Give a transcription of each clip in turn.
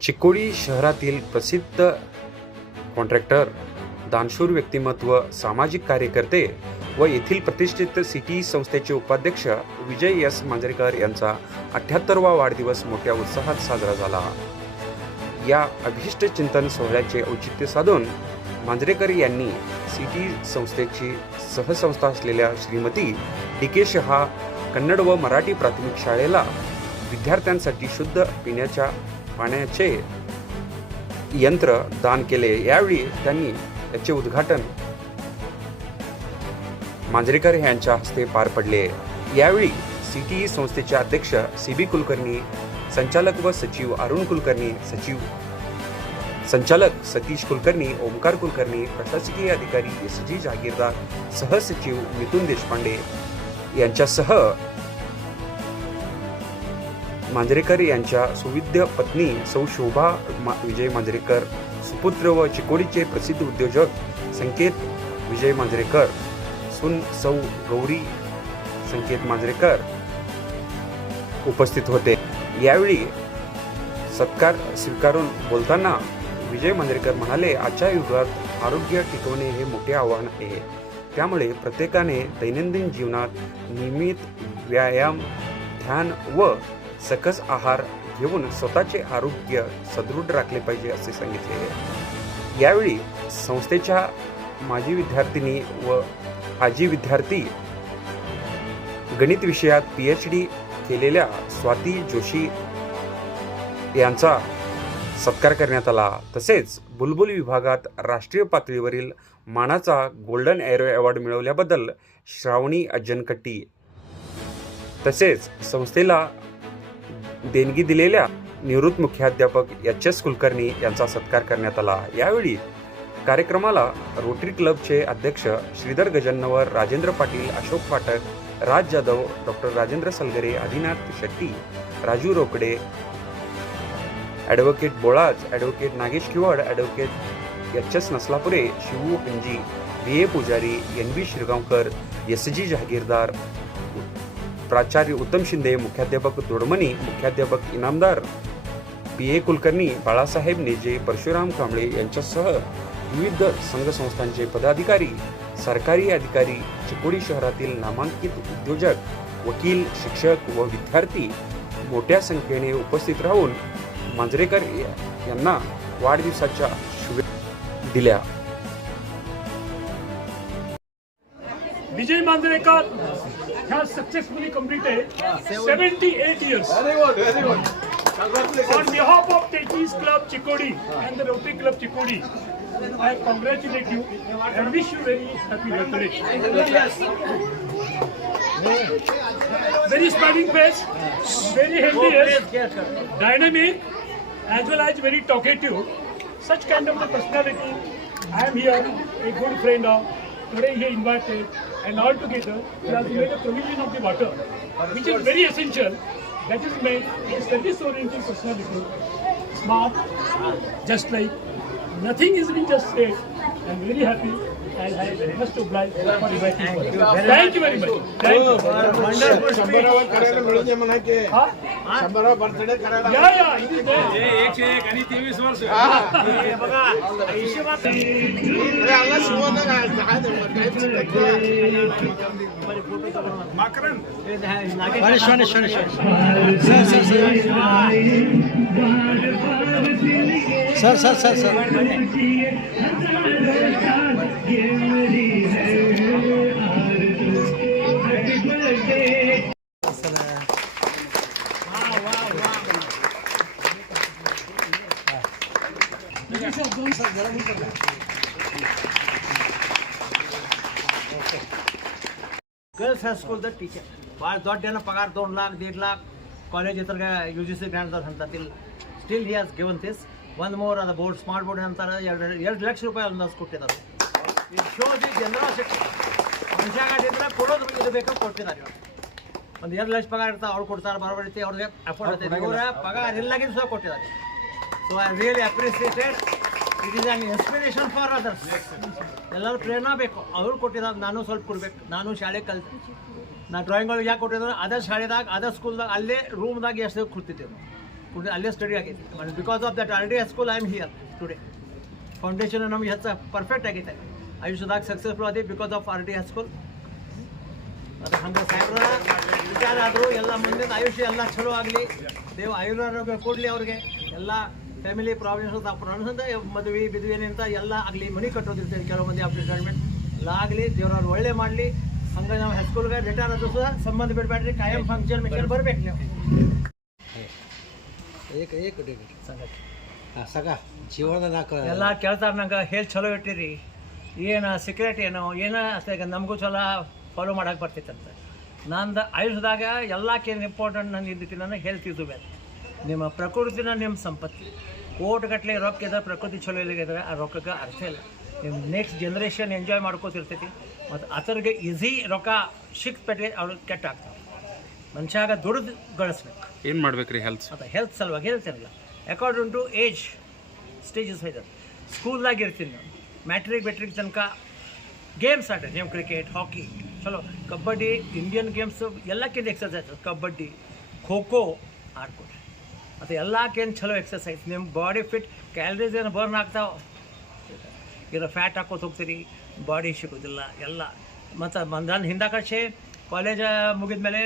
चिकोडी शहरातील प्रसिद्ध कॉन्ट्रॅक्टर, दानशूर व्यक्तिमत्व, सामाजिक कार्यकर्ते व येथील प्रतिष्ठित सिटी संस्थेचे उपाध्यक्ष विजय एस मांजरेकर यांचा 78वा वाढदिवस मोठ्या उत्साहात साजरा झाला. या अभिष्ट चिंतन सोहळ्याचे औचित्य साधून मांजरेकर यांनी सिटी संस्थेची सहसंस्था असलेल्या श्रीमती डी.के. शहा कन्नड व मराठी प्राथमिक शाळेला विद्यार्थ्यांसाठी शुद्ध पिण्याच्या पाण्याचे यंत्र दान केले. यावेळी त्यांनी याचे उद्घाटन मांजरेकर यांच्या हस्ते पार पडले. यावेळी सिटी संस्थेचे अध्यक्ष सी.बी. कुलकर्णी, संचालक व सचिव अरुण कुलकर्णी, संचालक सतीश कुलकर्णी, ओमकार कुलकर्णी, प्रशासकीय अधिकारी एस.जी. जहागीरदार, सहसचिव मिथुन देशपांडे यांच्यासह मांजरेकर यांच्या सुविद्य पत्नी सौ शोभा विजय मांजरेकर, सुपुत्र व चिकोडीचे प्रसिद्ध उद्योजक संकेत विजय मांजरेकर, सून सौ गौरी संकेत मांजरेकर उपस्थित होते. यावेळी सत्कार स्वीकारून बोलताना विजय मांजरेकर म्हणाले, आजच्या युगात आरोग्य टिकवणे हे मोठे आव्हान आहे. त्यामुळे प्रत्येकाने दैनंदिन जीवनात नियमित व्यायाम, ध्यान व सकस आहार घेऊन स्वतःचे आरोग्य सदृढ राखले पाहिजे असे सांगितले. यावेळी संस्थेच्या माजी विद्यार्थिनी व आजी विद्यार्थी, गणित विषयात PhD केलेल्या स्वाती जोशी यांचा सत्कार करण्यात आला. तसेच बुलबुल विभागात राष्ट्रीय पातळीवरील मानाचा गोल्डन एरो अवॉर्ड मिळवल्याबद्दल श्रावणी अज्जनकट्टी तसेच संस्थेला देणगी दिलेल्या निवृत्त मुख्याध्यापक एच.एस. कुलकर्णी यांचा सत्कार करण्यात आला. यावेळी कार्यक्रमाला रोटरी क्लबचे अध्यक्ष Shridhar Gajannavar, Rajendra Patil, Ashok Pathak, Raj Jadhav, doctor Rajendra Salagare, Adinath Shetty, Raju Rokade, advocate Bolaj, advocate Nagesh Kivad, advocate एच.एस. नसलापुरे, शिवू हंजी, B.A. पुजारी, N.B. शिरगावकर, एस.जी. जहागीरदार, प्राचार्य उत्तम शिंदे, मुख्याध्यापक दोडमणी, मुख्याध्यापक इनामदार B.A. कुलकर्णी, बाळासाहेब नेजे, परशुराम कांबळे यांच्यासह विविध संघ संस्थांचे पदाधिकारी, सरकारी अधिकारी, चिकोडी शहरातील नामांकित उद्योजक, वकील, शिक्षक व विद्यार्थी मोठ्या संख्येने उपस्थित राहून मांजरेकर यांना वाढदिवसाच्या शुभेच्छा दिल्या. Vijay Manjrekar has successfully completed 78 years. Very good. On behalf of Techies Club Chikodi and the Rotary Club Chikodi, I congratulate you and wish you very happy birthday. Very smiling face, very healthy, dynamic, as well as very talkative. Such kind of a personality. I am here, a good friend of. Today he invited, and all together he has made a provision of the water, which is very essential. That is made a service-oriented personality, smart, just like nothing is being just said. I am very happy and I am very much obliged for inviting me. Thank you very much. Thank you. शंभरावर करायला मिळून दे म्हणा की शंभरावर birthday करायला. Yeah, it is there. 101 आणि 23 वर्ष. हे बघा, हिशोबात अरे आला शिवण काय माकरन सर गर्ल्स हायस्कूलचं टीचर ಭಾಳ ದೊಡ್ಡ ಏನೋ ಪಗಾರ 2 लाख 1.5 लाख ಕಾಲೇಜ್ ಇದ್ರಾಗ UGC ಗ್ರಾಂಟ್ ಅಂತಾತಿಲ್ still he has given this ಒಂದು ಮೋರ್ ಅದ ಬೋರ್ಡ್ ಸ್ಮಾರ್ಟ್ ಬೋರ್ಡ್ ಅಂತಾರೆ 2 ಲಕ್ಷ ರೂಪಾಯಿ ಅಂದಾಜು ಕೊಟ್ಟಿದ್ದಾರೆ. ಇದು ಶೋಸ್ ದಿ ಜನರಾಸಿಟಿ. ಮನುಷ್ಯಗಾಡಿದ್ರೆ ಕೊಡೋದು ಇದು ಬೇಕು ಕೊಟ್ಟಿದ್ದಾರೆ. ಒಂದು 2 ಲಕ್ಷ ಪಗಾರ ಇರ್ತಾವೆ, ಅವ್ರು ಕೊಡ್ತಾರೆ, ಬರೋಬರ್ತಿ ಅವ್ರಿಗೆ ಅಫೋರ್ಡ್ ಆಗ್ತದೆ. ಇವರ ಪಗಾರ ಇಲ್ಲಾಗಿದ್ದು ಸಹ ಕೊಟ್ಟಿದ್ದಾರೆ. So I really appreciated. It is on inspiration for others. ಎಲ್ಲರೂ ಪ್ರೇರಣಾ ಬೇಕು. ಅವ್ರು ಕೊಟ್ಟಿದಾಗ ನಾನು ಸ್ವಲ್ಪ ಕೊಡ್ಬೇಕು. ನಾನು ಶಾಲೆ ಕಲಿತೆ, ನಾ ಡ್ರಾಯಿಂಗ್ ಒಳಗೆ ಯಾಕೆ ಕೊಟ್ಟಿದ್ರೆ ಅದೇ ಶಾಲೆದಾಗ ಅದೇ ಸ್ಕೂಲ್ದಾಗ ಅಲ್ಲೇ ರೂಮ್ದಾಗ ಎಷ್ಟು ಕೂರ್ತಿದ್ದೇವೆ. ಅಲ್ಲೇ ಸ್ಟಡಿ ಆಗೈತೆ because of that RD school I am here today foundation ನಮ್ಗೆ ಹೆಚ್ಚು ಪರ್ಫೆಕ್ಟ್ ಆಗೈತೆ ಆಯುಷ್ಯದಾಗ successful Adi because of RD school ಅದು ಹಂಗೆ ಸಾಹೇಬ್ರ ವಿಚಾರ ಆದರೂ ಎಲ್ಲ ಮುಂದಿನ ಆಯುಷ್ಯ ಎಲ್ಲ ಚಲೋ ಆಗಲಿ ದೇವ ಆಯುರ್ವೇದ ಕೊಡಲಿ ಅವ್ರಿಗೆ ಎಲ್ಲ ಫ್ಯಾಮಿಲಿ ಪ್ರಾಬ್ಲಮ್ಸ್ ಮದುವೆ ಬಿದುವೆನಿಂದ ಎಲ್ಲ ಆಗಲಿ ಮನೆ ಕಟ್ಟೋದಿರ್ತದೆ ಕೆಲವು ಮಂದಿ ಆಫ್ಟರ್ ರಿಟೈರ್ಮೆಂಟ್ ಎಲ್ಲ ಆಗಲಿ ದೇವ್ರವ್ರು ಒಳ್ಳೆ ಮಾಡಲಿ ಹಂಗೆ ನಾವು ಹೈಸ್ಕೂಲ್ಗೆ ರಿಟೈರ್ ಆದರೂ ಸಹ ಸಂಬಂಧ ಬಿಡಬೇಡ್ರಿ ಕಾಯಂ ಫಂಕ್ಷನ್ ಮಿಷನ್ ಬರ್ಬೇಕು ನೀವು ಸಗ ಜೀವನದಾಗ ಎಲ್ಲ ಕೇಳ್ತಾರೆ ನಂಗೆ ಹೇಳಿ ಚಲೋ ಇಟ್ಟಿರಿ ಏನು ಸೀಕ್ರೆಟ್ ಏನು ಏನೋ ಅಷ್ಟೇ ನಮಗೂ ಚಲೋ ಫಾಲೋ ಮಾಡೋಕೆ ಬರ್ತಿತ್ತಂತೆ ನಂದು ಆಯುಷ್ಯದಾಗ ಎಲ್ಲಕ್ಕೇನು ಇಂಪಾರ್ಟೆಂಟ್ ನನ್ನ ಇದಕ್ಕೆ ನನಗೆ ಹೆಲ್ತ್ ಇದು ಬೇರೆ ನಿಮ್ಮ ಪ್ರಕೃತಿನ ನಿಮ್ಮ ಸಂಪತ್ತಿ ಕೋಟ್ಗಟ್ಟಲೆ ರೊಕ್ಕ ಇದ್ರೆ ಪ್ರಕೃತಿ ಚಲೋ ಇಲ್ಲಿದ್ರೆ ಆ ರೊಕ್ಕಕ್ಕೆ ಅರ್ಥ ಇಲ್ಲ ನಿಮ್ಮ ನೆಕ್ಸ್ಟ್ ಜನ್ರೇಷನ್ ಎಂಜಾಯ್ ಮಾಡ್ಕೋತಿರ್ತೈತಿ ಮತ್ತು ಅದರಿಗೆ ಈಸಿ ರೊಕ್ಕ ಸಿಕ್ಬಿಟ್ರೆ ಅವ್ರಿಗೆ ಕೆಟ್ಟ ಆಗ್ತವೆ ಮನುಷ್ಯಾಗ ದುಡ್ದು ಗಳಿಸ್ಬೇಕು ಏನು ಮಾಡ್ಬೇಕ್ರಿ ಹೆಲ್ತ್ ಮತ್ತು ಹೆಲ್ತ್ ಸಲುವಾಗಿ ಹೇಳ್ತೀರಲ್ಲ ಅಕಾರ್ಡಿಂಗ್ ಟು ಏಜ್ ಸ್ಟೇಜಸ್ ಇದೆ ಸ್ಕೂಲ್ದಾಗ ಇರ್ತೀನಿ ನಾನು ಮ್ಯಾಟ್ರಿಕ್ ತನಕ ಗೇಮ್ಸ್ ಆಡ್ರಿ ನೀವು ಕ್ರಿಕೆಟ್ ಹಾಕಿ ಚಲೋ ಕಬಡ್ಡಿ ಇಂಡಿಯನ್ ಗೇಮ್ಸು ಎಲ್ಲಕ್ಕಿಂತ ಎಕ್ಸಸೈಸ್ ಕಬಡ್ಡಿ ಖೋ ಖೋ ಆಡ್ಕೊಡ್ರಿ ಅದು ಎಲ್ಲಕ್ಕೇನು ಚಲೋ ಎಕ್ಸಸೈಸ್ ನಿಮ್ಮ ಬಾಡಿ ಫಿಟ್ ಕ್ಯಾಲರೀಸ್ ಏನು ಬರ್ನ್ ಆಗ್ತಾವೆ ಇದು ಫ್ಯಾಟ್ ಹಾಕೋತ ಹೋಗ್ತೀರಿ ಬಾಡಿ ಸಿಗೋದಿಲ್ಲ ಎಲ್ಲ ಮತ್ತು ನಾನು ಹಿಂದಾಕಡೆ ಕಾಲೇಜ್ ಮುಗಿದ ಮೇಲೆ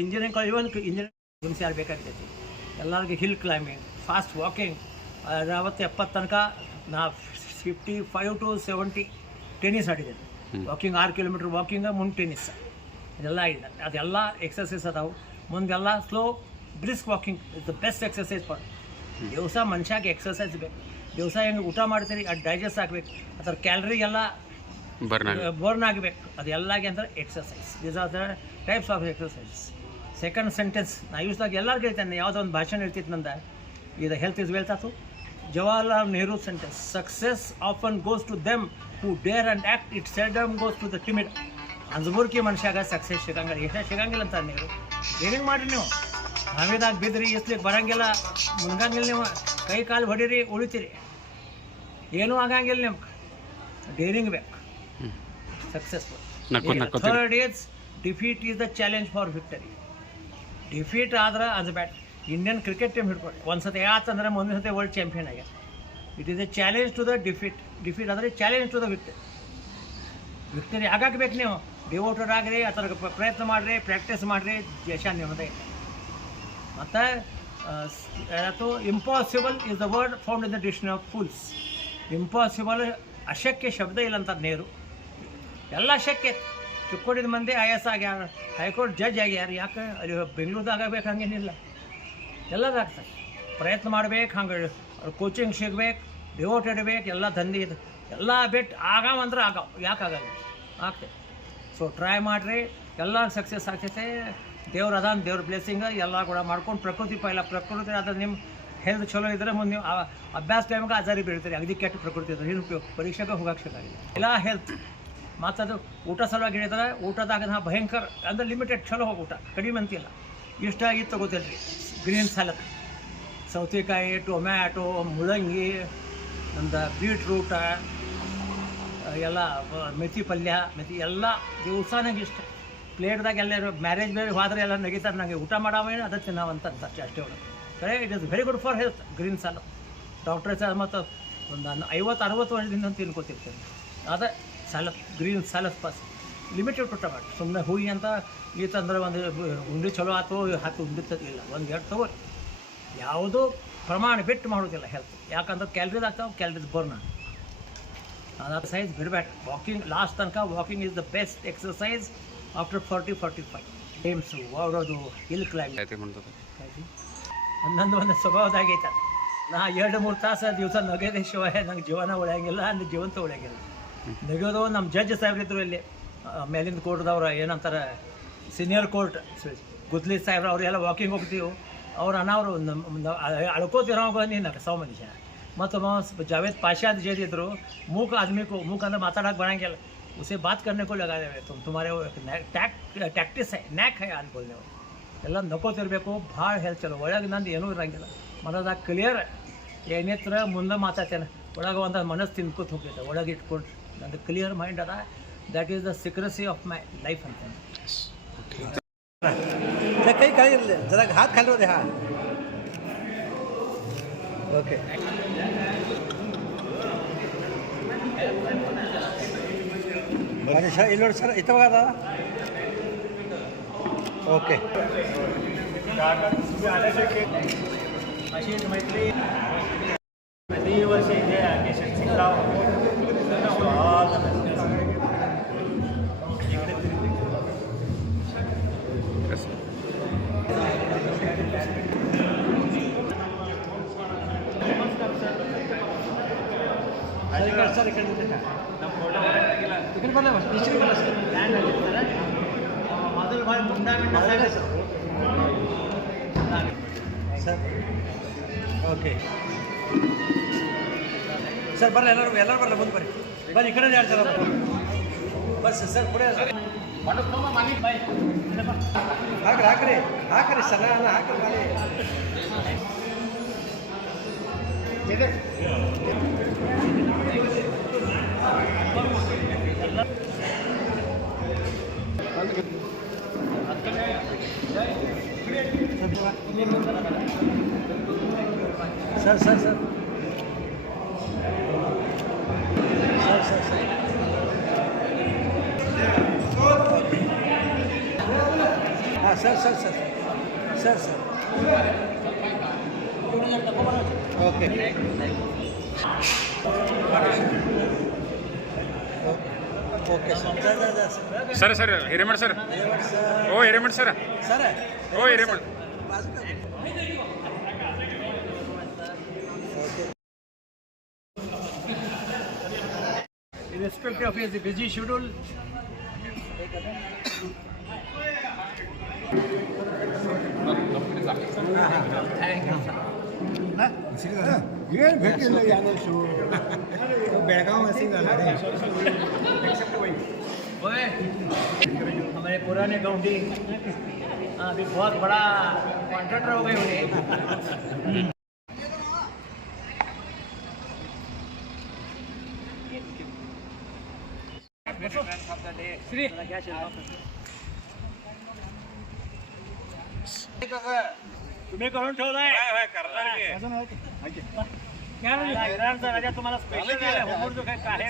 ಇಂಜಿನಿಯರಿಂಗ್ ಕಾಲೇಜ್ ಒಂದು ಇಂಜಿನಿಯರಿಂಗ್ ಯಾರು ಬೇಕಾಗ್ತೈತಿ ಎಲ್ಲರಿಗೆ ಹಿಲ್ ಕ್ಲೈಂಬಿಂಗ್ ಫಾಸ್ಟ್ ವಾಕಿಂಗ್ 60-70 ತನಕ ನಾ 55 to 70 ಟೆನ್ನಿಸ್ ಆಡಿದ್ದೇನೆ ವಾಕಿಂಗ್ 6 ಕಿಲೋಮೀಟ್ರ್ ವಾಕಿಂಗ್ ಮುಂದೆ ಟೆನ್ನಿಸ್ ಇದೆಲ್ಲ ಆಡಿದೆ ಅದೆಲ್ಲ ಎಕ್ಸಸೈಸ್ ಅದಾವೆ ಮುಂದೆಲ್ಲ slow brisk walking is the best exercise for ದಿವಸ ಮನುಷ್ಯಾಗೆ ಎಕ್ಸಸೈಸ್ ಬೇಕು ದಿವಸ ಹೆಂಗೆ ಊಟ ಮಾಡ್ತೀರಿ ಅದು ಡೈಜೆಸ್ಟ್ ಆಗಬೇಕು ಅದರ ಕ್ಯಾಲರಿ ಎಲ್ಲ ಬರ್ನ್ ಆಗಬೇಕು ಅದೆಲ್ಲಾಗೆ ಅಂದ್ರೆ exercise these are the types of exercise second sentence ನಾ ಯೂಸ್ದಾಗ ಎಲ್ಲರೂ ಹೇಳ್ತೇನೆ ಯಾವುದೋ ಒಂದು ಭಾಷಣ ಹೇಳ್ತಿತ್ತು ನಂದ ಇದು ಹೆಲ್ತ್ ಇಸ್ ವೆಲ್ತ್ ಆಯ್ತು Jawaharlal Nehru sentence success often goes to them who dare and act it seldom goes to the timid ಅಂಜಮೂರ್ಕಿ ಮನುಷ್ಯಾಗ ಸಕ್ಸಸ್ ಸಿಗಂಗಿಲ್ಲ ಎಷ್ಟೇ ಸಿಗಂಗಿಲ್ಲ ಅಂತ ನೆಹರು ಏನೇನು ಮಾಡಿರಿ ನೀವು ಹಾವಿದಾಗ ಬಿದ್ರಿ ಎಸ್ಲಿಕ್ಕೆ ಬರೋಂಗಿಲ್ಲ ಮುನ್ಗಂಗಿಲ್ಲ ನೀವು ಕೈ ಕಾಲು ಹೊಡೀರಿ ಉಳಿತೀರಿ ಏನೂ ಆಗಂಗಿಲ್ಲ ನಿಮ್ಗೆ ಡೇರಿಂಗ್ ಬೇಕು successful third is defeat is the challenge for victory defeat ಆದ್ರೆ ಅದು ಬ್ಯಾಟ್ ಇಂಡಿಯನ್ ಕ್ರಿಕೆಟ್ ಟೀಮ್ ಹಿಡ್ಕೊಂಡು ಒಂದು ಸತಿ ಯಾತಂದ್ರೆ ಮುಂದಿನ ಸತಿ ವರ್ಲ್ಡ್ ಚಾಂಪಿಯನ್ ಆಗ್ಯಾರ it is a challenge to the defeat ಆದರೆ ಚಾಲೆಂಜ್ ಟು ದ ವಿಕ್ಟರಿ ಆಗಕ್ಕೆ ಬೇಕು ನೀವು ಡಿವೋಟೆಡ್ ಆಗಿರಿ ಅದರ ಪ್ರಯತ್ನ ಮಾಡಿರಿ ಪ್ರಾಕ್ಟೀಸ್ ಮಾಡಿರಿ ದೇಶ ನಿಮ್ಮದೇ ಮತ್ತು ಅದು impossible is the word found in the dictionary of fools impossible ಅಶಕ್ಯ ಶಬ್ದ ಇಲ್ಲ ಅಂತ ನೇರು ಎಲ್ಲ ಶಕ್ಯ ಚಿಕ್ಕೋಡಿದ ಮಂದಿ IAS ಆಗ್ಯಾರ ಹೈಕೋರ್ಟ್ ಜಡ್ಜ್ ಆಗ್ಯಾರ ಯಾಕೆ ಅಲ್ಲಿ ಬೆಂಗಳೂರದಾಗ ಆಗಬೇಕು ಹಂಗೇನಿಲ್ಲ ಎಲ್ಲದಾಗ್ತದೆ ಪ್ರಯತ್ನ ಮಾಡ್ಬೇಕು ಹಂಗೆ ಕೋಚಿಂಗ್ ಸಿಗ್ಬೇಕು ಡಿವೋಟೆಡ್ ಬೇಕು ಎಲ್ಲ ದಂಧೆ ಇದು ಎಲ್ಲ ಬಿಟ್ಟು ಆಗಾವಂದ್ರೆ ಆಗಾವ ಯಾಕೆ ಆಗಲ್ಲ ಆಗ್ತದೆ ಸೊ ಟ್ರೈ ಮಾಡಿರಿ ಎಲ್ಲ ಸಕ್ಸಸ್ ಆಗ್ತೈತೆ ದೇವ್ರು ಅದಾನ ದೇವ್ರ ಬ್ಲೆಸ್ಸಿಂಗ್ ಎಲ್ಲ ಕೂಡ ಮಾಡ್ಕೊಂಡು ಪ್ರಕೃತಿ ಪ್ರಕೃತಿ ಅದ ನಿಮ್ಮ ಹೆಲ್ತ್ ಚಲೋ ಇದ್ದರೆ ಮುಂದೆ ನೀವು ಅಭ್ಯಾಸ ಟೈಮ್ಗೆ ಆಜಾರಿ ಬೀಳ್ತೀರಿ ಅಗದಿ ಕೆಟ್ಟ ಪ್ರಕೃತಿ ಇದ್ರೆ ಏನು ಪರೀಕ್ಷೆಗೆ ಹೋಗಕ್ಕೆ ಸಿಗಾಗಿದೆ ಎಲ್ಲ ಹೆಲ್ತ್ ಮತ್ತು ಅದು ಊಟ ಸಲುವಾಗಿ ಹಿಡಿದ್ರೆ ಊಟದಾಗ ನಾ ಭಯಂಕರ ಅಂದರೆ ಲಿಮಿಟೆಡ್ ಚಲೋ ಹೋಗಿ ಊಟ ಕಡಿಮೆ ಅಂತಿಲ್ಲ ಇಷ್ಟ ಆಗಿತ್ತು ತಗೋತಿಲ್ರಿ ಗ್ರೀನ್ ಸಾಲಡ್ ಸೌತೆಕಾಯಿ ಟೊಮ್ಯಾಟೊ ಮುಳ್ಳಂಗಿ ಒಂದು ಬೀಟ್ರೂಟ ಎಲ್ಲ ಮೆಥಿ ಪಲ್ಯ ಎಲ್ಲ ದಿವಸ ನಂಗೆ ಇಷ್ಟ ಪ್ಲೇಟ್ದಾಗ ಎಲ್ಲರೂ ಮ್ಯಾರೇಜ್ ಬೇರೆ ಹೋದ್ರೆ ಎಲ್ಲ ನಗಿತಾರೆ ನನಗೆ ಊಟ ಮಾಡಾವೇನು ಅದು ತಿನ್ನಾವಂತ ಅಷ್ಟೇ ಒಳಗೆ ಕರೆ it is very good for health green salad doctor sir ಮತ್ತು ಒಂದು 50-60 ವರ್ಷದಿಂದ ತಿನ್ಕೋತಿರ್ತೇನೆ ಅದೇ salad green salad pass limited ಊಟ ಮಾಡಿ ಸುಮ್ಮನೆ ಹೂಯಿ ಅಂತ ಈತಂದ್ರೆ ಒಂದು ಉಂಡೆ ಚಲೋ ಆಯ್ತು ಹಾಕಿ ಉಂಡಿಲ್ಲ ಒಂದು ಎರಡು ತಗೋ ಯಾವುದೂ ಪ್ರಮಾಣ ಬಿಟ್ಟು ಮಾಡೋದಿಲ್ಲ ಹೆಲ್ತ್ ಯಾಕಂದ್ರೆ ಕ್ಯಾಲ್ರೀಸ್ ಆಗ್ತಾವೆ ಕ್ಯಾಲ್ರೀಸ್ ಬರ್ನ್ ಅದು ಸೈಜ್ ಬಿಡಬೇಡ ವಾಕಿಂಗ್ ಲಾಸ್ಟ್ ತನಕ walking is the best exercise after 40-45 games ಓಡೋದು ಹಿಲ್ ಕ್ಲೈಂಬಿಂಗ್ ನಂದು ಒಂದು ಸ್ವಭಾವದಾಗೈತೆ ನಾ 2-3 ತಾಸು ದಿವಸ ನಗೆದೇ ಶಿವಾಯ ನಂಗೆ ಜೀವನ ಉಳಿಯಂಗಿಲ್ಲ ಅಂದ್ರೆ ಜೀವಂತ ಉಳಿಯಂಗಿಲ್ಲ ನಗೆಯೋದು ನಮ್ಮ ಜಡ್ಜ್ ಸಾಹೇಬ್ರಿದ್ರು ಇಲ್ಲಿ ಮೇಲಿಂದ ಕೋರ್ಟ್ದವ್ರು ಏನಂತಾರೆ ಸೀನಿಯರ್ ಕೋರ್ಟ್ ಗುದ್ಲಿ ಸಾಹೇಬ್ರು ಅವರೆಲ್ಲ ವಾಕಿಂಗ್ ಹೋಗ್ತೀವಿ ಅವ್ರು ಅನಾವರು ಅಳ್ಕೋತಿರೋ ನೀನು ಸೌ ಮನುಷ್ಯ ಮತ್ತು ಜಾವೇದ್ ಪಾಷಾ ಅಂತ ಜೇದಿದ್ರು ಮೂಕ ಆದ್ಮಿಕು ಮೂಕ ಅಂದ್ರೆ ಮಾತಾಡೋಕೆ ಬರೋಂಗಿಲ್ಲ उसे बात करने को लगा देवे तुम्हारे ಟ್ಯಾಕ್ಟಿಸ್ ನ್ಯಾಕ್ ಹೈ ಅನ್ಕೊಳ್ಳಿ ನೀವು ಎಲ್ಲ ನಕೋತಿರ್ಬೇಕು ಭಾಳ ಹೆಲ್ತ್ ಚಲೋ ಒಳಗೆ ನಂದು ಏನೂ ಇರೋಂಗಿಲ್ಲ ಮನದಾಗ ಕ್ಲಿಯರ್ ಏನೇತ್ರ ಮುಂದೆ ಮಾತಾಡ್ತೇನೆ ಒಳಗೆ ಒಂದು ಮನಸ್ಸು ತಿನ್ಕೋತ ಹೋಗ್ತೈತೆ ಒಳಗೆ ಇಟ್ಕೊಂಡು ನಂದು ಕ್ಲಿಯರ್ ಮೈಂಡ್ ಅದ that is the secrecy of my life ಅಂತೇನೆ ಕೈ ಕಳಿರಲಿ ಜರಾಗ ಹಾತ್ ಖಾಲಿ ಹೋದೆ ओके माझे सर इलोड सर इथं बघा दादा ओके अशी मैत्री प्रति वर्ष इथे शिक्षिकराव सर इकडे ಮೊದಲು ಬಾರಿ ಮುಂಡ ಗಿಂಡ ಸರ್ ಓಕೆ ಸರ್ ಬರ್ರಿ ಎಲ್ಲರೂ ಬರ್ರಿ ಮುಂದೆ ಬರ್ರಿ ಬರ್ರಿ ಈ ಕಡೆ ಎರಡು ಜನ ಬರ್ರಿ ಸರ್ ಕೊಡಿ ಹಾಕ್ರಿ ಹಾಕ್ರಿ ಸರ್ ಹಾಕ್ರಿ ಮಾಡಿ sir sir sir sir sir sir हाँ sir sir sir sir sir okay okay sir sir Hiremath sir ओ हिरेमठ सर सर ओ Hiremath irrespective of his busy schedule. ಏನು ಭೇಟಿಲ್ಲ ಯಾರು ಬೆಳಗಾವಿ ಮಸಿಂಗ್ हमारे पुराने गाँधी अभी बहुत बड़ा कॉन्ट्रैक्टर हो गए उन्हें तुम्ही करून ठेवलाय विरारचा राजा तुम्हाला स्पेशल होमवर्क जो काय आहे